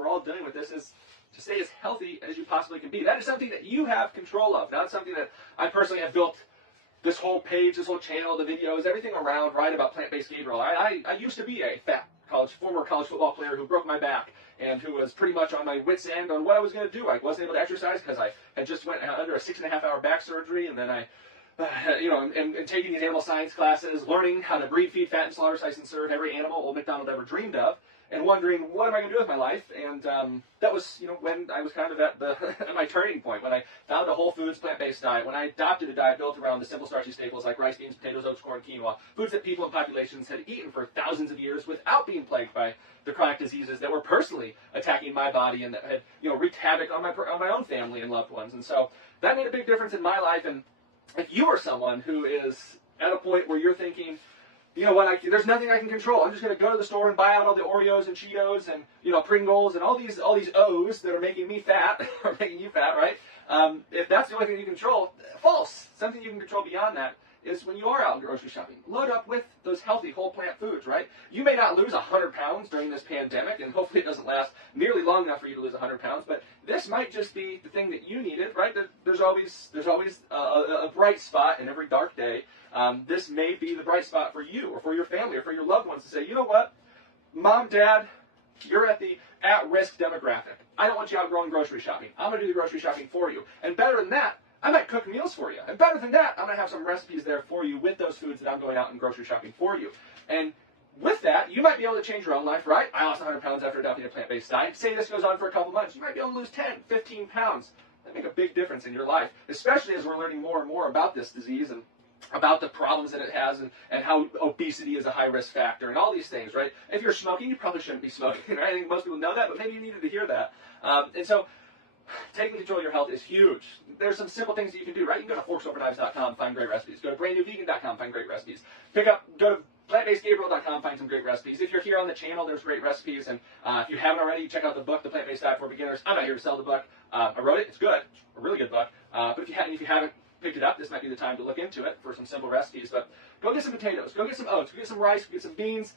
we're all dealing with this, is to stay as healthy as you possibly can be. That is something that you have control of, not something that I personally have built this whole page, this whole channel, the videos, everything around right about plant-based Gabriel. I used to be a fat former college football player who broke my back and who was pretty much on my wit's end on what I was going to do. I wasn't able to exercise because I had just went under a 6.5-hour back surgery, and then I, and taking these animal science classes, learning how to breed, feed, fat, and slaughter, slice, and serve every animal Old MacDonald ever dreamed of, and wondering, what am I going to do with my life? And that was, when I was kind of at at my turning point, when I found a whole foods plant-based diet, when I adopted a diet built around the simple starchy staples like rice, beans, potatoes, oats, corn, quinoa, foods that people and populations had eaten for thousands of years without being plagued by the chronic diseases that were personally attacking my body and that had, wreaked havoc on my own family and loved ones. And so that made a big difference in my life. And if you are someone who is at a point where you're thinking, you know what, there's nothing I can control. I'm just going to go to the store and buy out all the Oreos and Cheetos and, Pringles and all these O's that are making me fat, or making you fat, right? If that's the only thing you control, false. Something you can control beyond that is when you are out grocery shopping. Load up with those healthy whole plant foods, right? You may not lose 100 pounds during this pandemic, and hopefully it doesn't last nearly long enough for you to lose 100 pounds, but this might just be the thing that you needed, right? There's always a bright spot in every dark day. This may be the bright spot for you or for your family or for your loved ones to say, you know what, Mom, Dad, you're at the at-risk demographic. I don't want you out going grocery shopping. I'm going to do the grocery shopping for you. And better than that, I might cook meals for you. And better than that, I'm going to have some recipes there for you with those foods that I'm going out and grocery shopping for you. And with that, you might be able to change your own life, right? I lost 100 pounds after adopting a plant-based diet. Say this goes on for a couple months. You might be able to lose 10, 15 pounds. That make a big difference in your life, especially as we're learning more and more about this disease and about the problems that it has and how obesity is a high-risk factor and all these things, right? If you're smoking, you probably shouldn't be smoking, right? I think most people know that, but maybe you needed to hear that. And so taking control of your health is huge. There's some simple things that you can do, right? You can go to forksoverknives.com, find great recipes. Go to brandnewvegan.com, find great recipes. Go to plantbasedgabriel.com, find some great recipes. If you're here on the channel, there's great recipes. And if you haven't already, check out the book, The Plant-Based Diet for Beginners. I'm not here to sell the book. I wrote it. It's good. A really good book. But if you haven't picked it up, this might be the time to look into it for some simple recipes. But go get some potatoes. Go get some oats. Go get some rice. Go get some beans.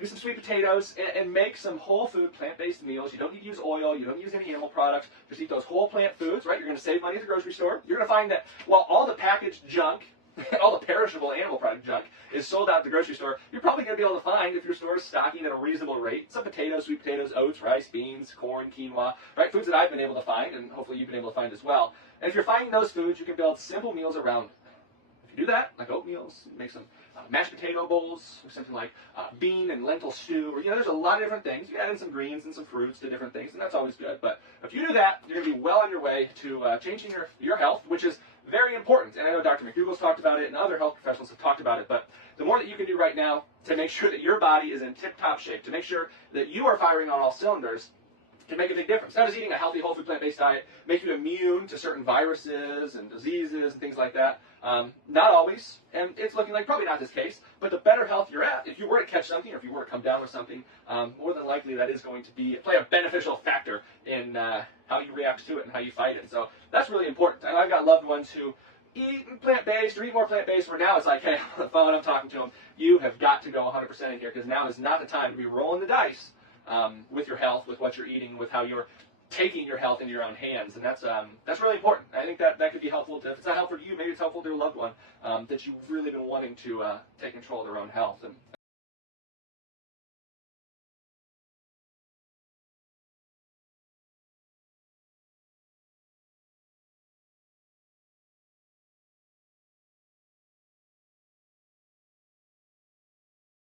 Get some sweet potatoes and make some whole food plant-based meals. You don't need to use oil. You don't use any animal products. Just eat those whole plant foods, right? You're going to save money at the grocery store. You're going to find that while all the packaged junk, all the perishable animal product junk is sold out at the grocery store, you're probably going to be able to find, if your store is stocking at a reasonable rate, some potatoes, sweet potatoes, oats, rice, beans, corn, quinoa, right? Foods that I've been able to find, and hopefully you've been able to find as well. And if you're finding those foods, you can build simple meals around them. If you do that, like oatmeal, make some mashed potato bowls, or something like bean and lentil stew, or there's a lot of different things. You add in some greens and some fruits to different things, and that's always good. But if you do that, you're going to be well on your way to changing your health, which is very important. And I know Dr. McDougall's talked about it, and other health professionals have talked about it. But the more that you can do right now to make sure that your body is in tip-top shape, to make sure that you are firing on all cylinders, can make a big difference. How does eating a healthy, whole food, plant-based diet make you immune to certain viruses and diseases and things like that? Not always, and it's looking like probably not this case, but the better health you're at, if you were to catch something or if you were to come down with something, more than likely that is going to play a beneficial factor in how you react to it and how you fight it. So that's really important. And I've got loved ones who eat plant-based or eat more plant-based, where now it's like, hey, on the phone, I'm talking to them, you have got to go 100% in here, because now is not the time to be rolling the dice with your health, with what you're eating, with how you're taking your health into your own hands. And that's really important. I think that could be helpful if it's not helpful to you, maybe it's helpful to a loved one, that you've really been wanting to take control of their own health. And